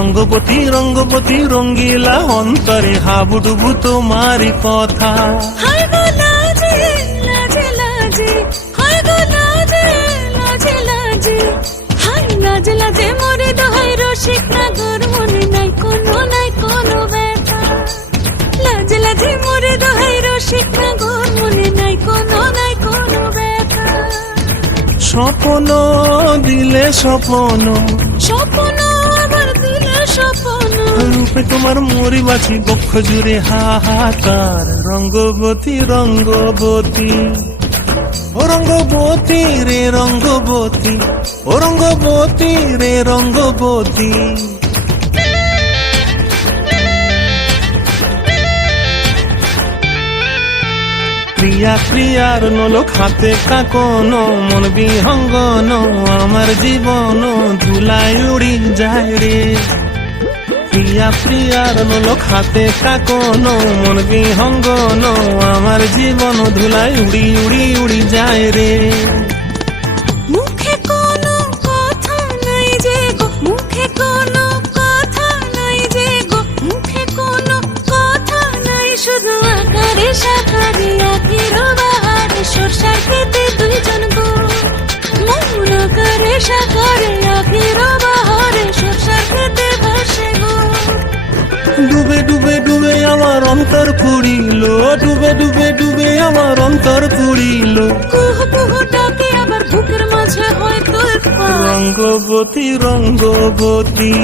রঙ্গবতী রঙ্গবতী রঙ্গিলা অন্তরে হাবুডুবু তোমারই কথা। রসিক নাগর মনে নাই কোনো নাই কোনো ব্যথা। লাজে লাজে মোরে দোহাই রসিক নাগর মনে নাই কোনো নাই কোনো ব্যথা। স্বপ্ন দিলে স্বপ্ন স্বপ্ন রূপে তোমার মরি বাছি বক্ষ জুড়ে হাহাকার রঙ্গবতী রঙ্গবতী। ও রঙ্গবতী রে রঙ্গবতী, ও রঙ্গবতী রে রঙ্গবতী। প্রিয়া প্রিয়ার নলো খাতে কাকন, মন বিহঙ্গন, আমার জীবন ধুলাই উড়ি যায় রে। প্রিয়া, প্রিয়ার নলো খাতে কাকন মন বিহঙ্গন, আমার জীবন ধুলাই উড়ি উড়ি উড়ি যায় রে। ডুবে ডুবে ডুবে আমার অন্তর পুড়িল। ডুবে ডুবে ডুবে আমার অন্তর পুড়িল। কুহ কুহ ডাকে আবার বুকের মাঝে রঙ্গবতী রঙ্গবতী।